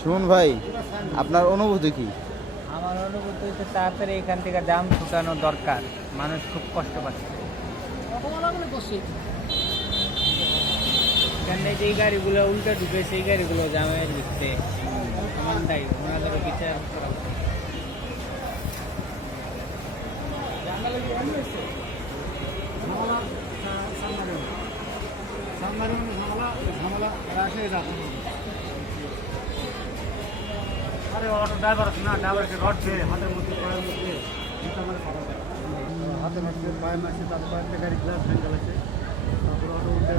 সুমন ভাই, আপনার অনুভূতি কি? আমার অনুভূতি হচ্ছে তাড়াতাড়ি এখান থেকে দাম ছুটানো দরকার। মানুষ খুব কষ্ট পাচ্ছে। এখানে যে গাড়িগুলো উল্টা ঢুকে সেই গাড়িগুলো জামের ভিতরে সমানটাই ওনাদের বিচার করা উচিত। আরে অটো ড্রাইভার না ড্রাইভারকে রড দিয়ে হাতের মধ্যে, পায়ের মধ্যে জুতা দেয় হাতে মাসে পায়ে মাসে তার পায়ের গাড়ি গ্লাস ভেঙে গেছে তারপরে অটো উল্টে